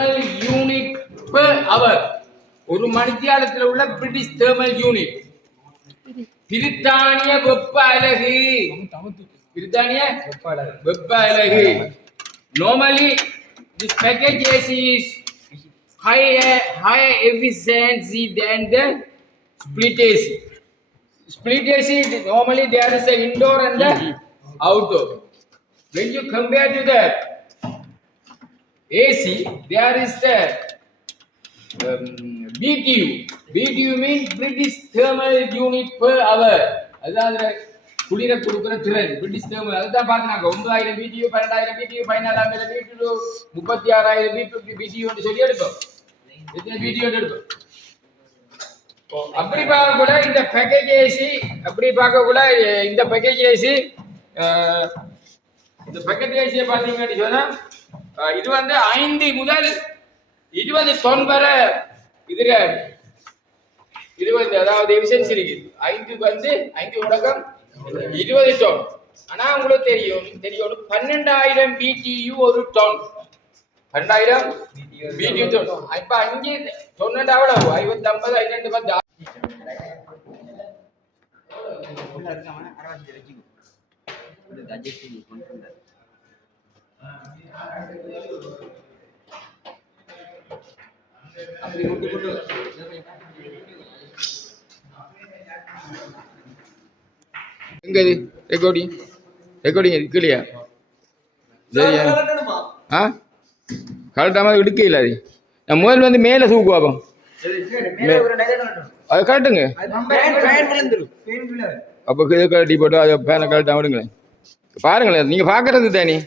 thermal unit per hour. ஒரு மணித்தியாலத்தில் உள்ள British thermal unit. பிரித்தானிய வெப்ப அலகு. பிரித்தானிய வெப்ப அலகு. Normally, this package AC is higher efficiency than the split AC. Split AC, normally there is an indoor and the outdoor. When you compare to the AC, there is the BTU. BTU means British Thermal Unit per hour. அதாவது குளிர கொடுக்கிற திறன் British thermal. அதுதான் பார்த்தாங்க 9000 BTU 12000 BTU 14000 BTU 36000 BTU என்று சொல்லி எடுத்தோம். எத்தனை BTU எடுத்தோம்? அப்படி பார்க்க கூட இந்த பேக்கேஜ் ஏசி அப்படி பார்க்க கூட இந்த பேக்கேஜ் ஏசி இந்த பேக்கேஜ் ஏசியை பார்த்தீங்கன்னு சொன்னா இது வந்து 5 முதல் 20 டன் வரை இதுல 20 அதாவது எஃபிஷியன்சி இருக்கு. 5 தொடக்கம் 20 டன். ஆனா உங்களுக்கு தெரியும் 12000 BTU ஒரு டன். 12000 BTU ton. இப்ப அங்கே தொண்ணூறு எவ்வளவு 50 50 52 10 அப்படி கொண்டு எங்க இது ரெக்கார்டிங் இருக்குல்லையா? சரியா? கரெக்டாக எடுக்க இல்லை. அது நான் முதல் வந்து மேலே தூக்கு பார்ப்போம். அது கரெக்டுங்க. அப்போ இது கட்டி போட்டு அதை ஃபேனை கரெக்டாக விடுங்களேன். பாருங்களேன், நீங்கள் பார்க்கறது தானே.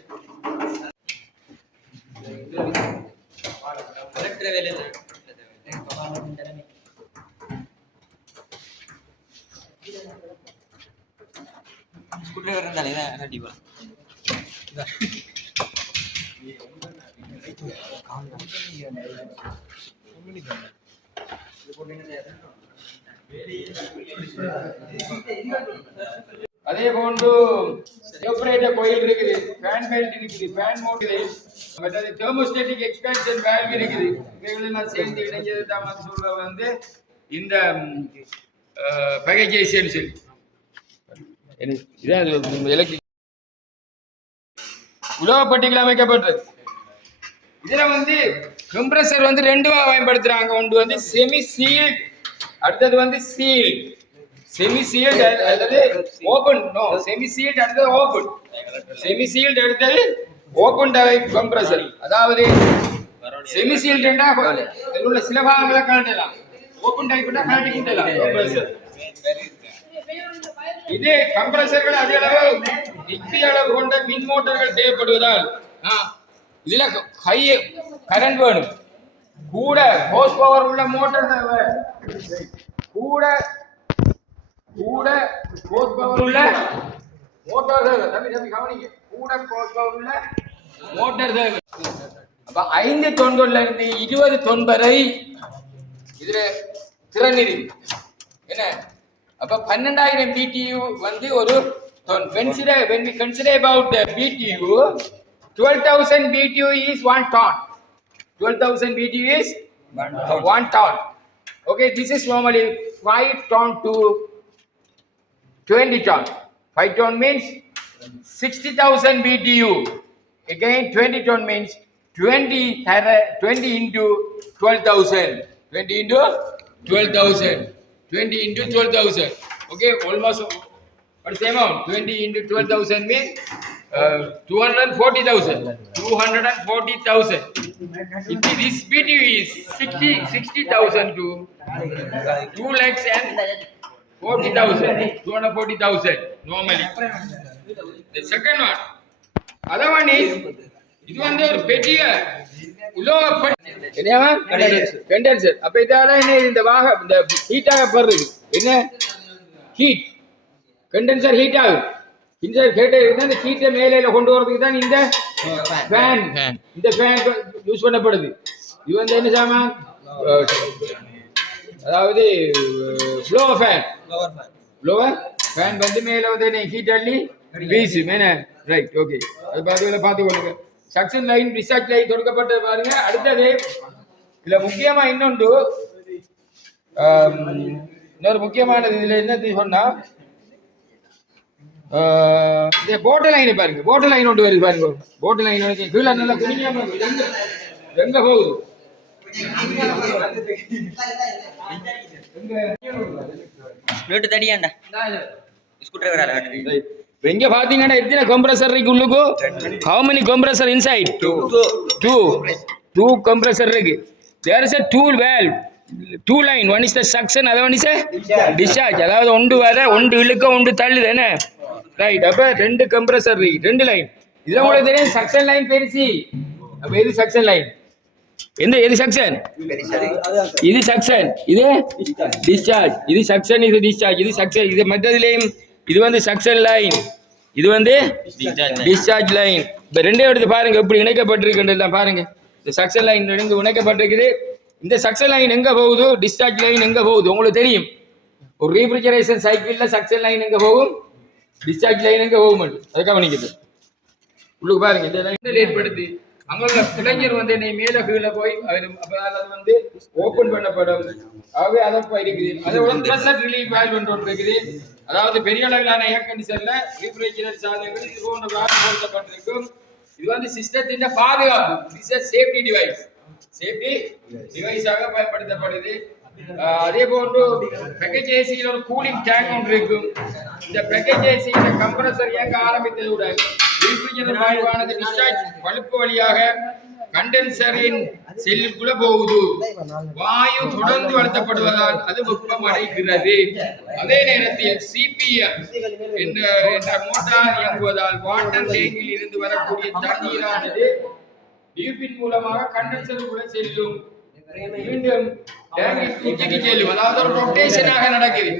அதே போன்று எவாபரேட்டர் கோயில் இருக்குது, ஃபேன் பெல்ட் இருக்குது, ஃபேன் மோட் இருக்குது, மற்றது தெர்மோஸ்டாட்டிக் எக்ஸ்பான்ஷன் வால்வ் இருக்குது. இவைகளெல்லாம் சேர்ந்து இணைஞ்சது தான் சொல்றது வந்து இந்த பேக்கேஜ் ஏசின்னு சொல்லி. இதான் எலக்ட்ரிக் உலோகப்பட்டிகள் அமைக்கப்பட்டது. இதுல வந்து கம்ப்ரஸர் வந்து 2 பயன்படுத்துறாங்க. ஒன்று வந்து செமி சீல்ட், அடுத்தது வந்து சீல்ட். செமி சீல்ட் அல்லது ஓபன். நோ, செமி சீல்ட் அடுத்தது ஓபன். செமி சீல்ட் அடுத்தது ஓபன் டைப் கம்ப்ரஸர். அதாவது செமி சீல்ட்னா அதில் உள்ள சில பாகங்களை கழட்டலாம், ஓபன் டைப்னா கழட்டிக்கிட்டலாம் கம்ப்ரஸர். இதே கம்ப்ரஸர்கள் அதிக அளவு நித்திய அளவு கொண்ட மின் மோட்டார்கள் தேவைப்படுவதால் இதுல ஹை கரண்ட் வேணும், கூட ஹோஸ் பவர் உள்ள மோட்டார் தேவை, கூட ஹோஸ் பவர் உள்ள மோட்டார் தேவை. தம்பி கவனிங்க, கூட ஹோஸ் பவர் உள்ள மோட்டார் தேவை. அப்ப 5 தொன்கள்ல இருந்து 20 தொன் வரை இதுல திறன் இருக்கு. என்ன அப்ப 12000 BTU வந்து ஒரு ton. When we consider about the BTU, 12,000 BTU is 1 ton. 12,000 BTU is 1 ton. Okay, this is normally 5 ton to 20 ton. 5 ton means 60,000 BTU. Again 20 ton means 20 into 12,000. 20 into 12,000. 20 into 12,000. Okay, almost what's the amount? 20 into 12,000 means 240,000. 240,000. This BTU is 60,000 to 2,40,000. 240,000 normally. The second one, other one is இது வந்து ஒரு பெரிய condenser. அப்ப இதால என்ன இந்த இந்த ஹீட்டாக படுறது என்ன ஹீட், கண்டென்சர் ஹீட் ஆகும். இந்த ஹீட்டை மேலே கொண்டு வரதுக்கு தான் இந்த ஃபேன் யூஸ் பண்ணப்படுது. இது வந்து என்ன சாமான், அதாவது ப்ளோவர் ஃபேன் வந்து மேலே வந்து ஹீட் அள்ளி வீசு மேன. ரைட், ஓகே, அது பார்த்துக்கொள்ளுங்க. சக்சன் லைன் டிஸ்சார்ஜ் லைன் கொடுக்கப்பட்டு பாருங்க. அடுத்தது இதுல முக்கியமா இன்னொன்று இன்னொரு முக்கியமானது இதுல என்ன சொன்னா இந்த போட்ட லைனை பாருங்க. போட்ட லைன் ஒன்று வருது பாருங்க. போட்ட லைன் கீழே நல்லா குனிக்காம எங்க போகுது எங்க பாத்தீங்கன்னா எத்தனை கம்ப்ரஸர் இருக்கு உள்ளுக்கு? how many compressor inside? two compressor இருக்கு. there is a tool valve, two line, one is the suction, other one is a discharge. அதாவது ஒன்று வர ஒன்று இழுக்க ஒன்று தள்ளுது என்ன ரைட். அப்ப ரெண்டு கம்ப்ரஸர் இருக்கு, ரெண்டு லைன். இதெல்லாம் உங்களுக்கு தெரியும் சக்ஷன் லைன் பெருசி. அப்ப எது சக்ஷன் லைன்? எது சக்ஷன்? இது சக்ஷன், இது டிஸ்சார்ஜ். இது சக்ஷன், இது டிஸ்சார்ஜ். இது சக்ஷன், இது மற்றதுலயும் இது வந்து சக்ஷன் லைன், இது வந்து டிஸ்சார்ஜ் லைன். இப்ப ரெண்டே எடுத்து பாருங்க எப்படி இணைக்கப்பட்டிருக்கின்றது பாருங்க. இந்த சக்ஷன் லைன் ரெண்டு இணைக்கப்பட்டிருக்குது. இந்த சக்ஷன் லைன் எங்க போகுது, டிஸ்சார்ஜ் லைன் எங்க போகுது உங்களுக்கு தெரியும். ஒரு ரீஃப்ரிஜரேஷன் சைக்கிள்ல சக்ஷன் லைன் எங்க போகும், டிஸ்சார்ஜ் லைன் எங்க போகும் அதை கவனிக்குது. உங்களுக்கு பாருங்க இந்த லைன் ஏற்படுத்தி அங்க உள்ள பிள்ளைஞர் வந்து என்னை மேல கீழே போய் அது வந்து ஓபன் பண்ணப்படும். ஆகவே அதை இருக்குது. அதோட ப்ரெஷர் ரிலீஃப் வால்வ் ஒன்று இருக்குது. அதாவது பெரிய அளவிலான ஏர் கண்டிஷன்ல ரீஃப்ரிஜரேட் சாதனங்கள் இது போன்ற வால்வ் பொருத்தப்பட்டிருக்கும். இது வந்து சிஸ்டத்தின் பாதுகாப்பு, it's a safety device, safety டிவைஸாக பயன்படுத்தப்படுது. அதே போன்று பேக்கேஜ் ஏசியில் ஒரு கூலிங் டேங்க் ஒன்று இருக்கும். இந்த பேக்கேஜ் ஏசியில கம்ப்ரஸர் இயங்க ஆரம்பித்ததுடன் ரீஃப்ரிஜரேட் வாயுவானது டிஸ்சார்ஜ் பழுப்பு வழியாக கண்டென்சரின் செல்லுக்குள்ள போகுது. வாயு தொடர்ந்து வளர்த்தப்படுவதால் அது வெப்பம் அடைகிறது. அதே நேரத்தில் சிபிஎம் என்ற மோட்டார் இயங்குவதால் வாட்டர் டேங்கில் இருந்து வரக்கூடிய தண்ணீரானது டியூபின் மூலமாக கண்டென்சருக்குள்ள செல்லும். மீண்டும் டேங்கிற்கு செல்லும். அதாவது ஒரு ரொட்டேஷனாக நடக்குது.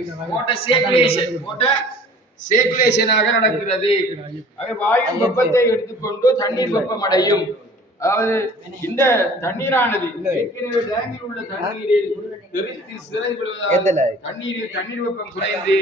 சர்க்குலேஷனாக நடக்கிறது. வாயு வெப்பத்தை எடுத்துக்கொண்டு தண்ணீர் வெப்பம் அடையும். அதாவது இந்த தண்ணீரானது ஏற்கனவே டேங்கில் உள்ள தண்ணீரில் தெரித்து சிறைந்து விடுவதால் தண்ணீர் வெப்பம் குறைந்து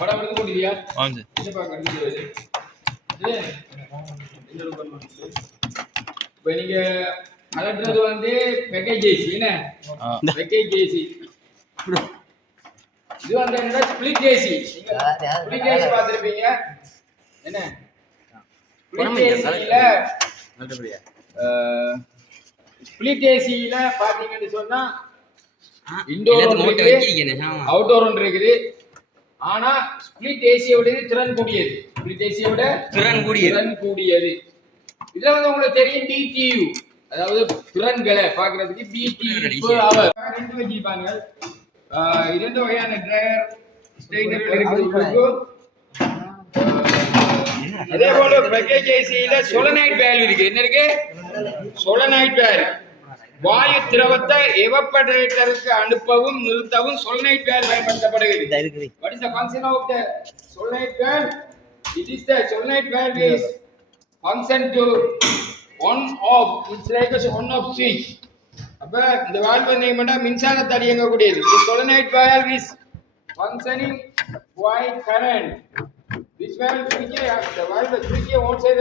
படம் எடுத்து கொண்டியா இப்ப நீங்க அலட்டுறது வந்து பேக்கேஜ் ஏசி என்ன பேக்கேஜ் ஏசி. இது வந்து என்ன ஸ்பிளிட் ஏசி. ஸ்பிளிட் ஏசி பார்த்திருப்பீங்க என்ன ஸ்பிளிட் ஏசில ஸ்பிளிட் ஏசில பாத்தீங்கன்னு சொன்னா இன்டோர் அவுட்டோர் ஒன்று இருக்குது. ஆனா ஸ்பிளிட் ஏசியோட திறன் கூடியது. ஸ்பிளிட் ஏசியோட திறன் கூடியது. இதுல வந்து உங்களுக்கு தெரியும் BTU, அதாவது திறன்களை பாக்குறதுக்கு BTU அவர் ரெண்டு வச்சிருப்பாங்க. இரண்டு வகையான டிரைவர் ஸ்ட்ரெயினர்கள் இருக்கு. அதே போல பேக்கேஜ் ஏசியில சோலனாய்ட் வால்வ் இருக்கு. என்ன இருக்கு? சோலனாய்ட் வால்வ். வாயு திரவத்தை எவப்பரேட்டருக்கு அனுப்பவும் நிறுத்தவும் சோலனாய்ட் வால்வ் பயன்படுத்தப்படுகிறது. What is the function of the solenoid valve? It is the solenoid valve is function to on off. It's like a on off switch. அப்ப இந்த வால்வ் என்னன்னா மின்சாரத்தால் இயங்கக்கூடியது. The solenoid valve is functioning by current. This valve switch the valve switch on side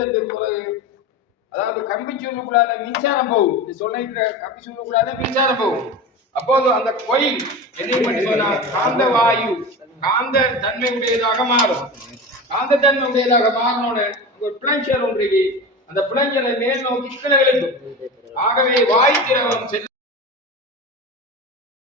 அதாவது கம்பி சூழ்நிலைக்குள்ளான மின்சாரம் போகும். இந்த solenoid கம்பி சூழ்நிலைக்குள்ளான மின்சாரம் போகும். அப்போது அந்த கோயில் என்ன பண்ணி சொன்னா காந்த வாயு காந்த தன்மை உடையதாக மாறும். காந்த தன்மை உடையதாக மாறினோட ஒரு பிளஞ்சர் ஒன்று அந்த பிளஞ்சரை மேல் நோக்கி கீழே இழுக்கும். ஆகவே வாயு திரவம்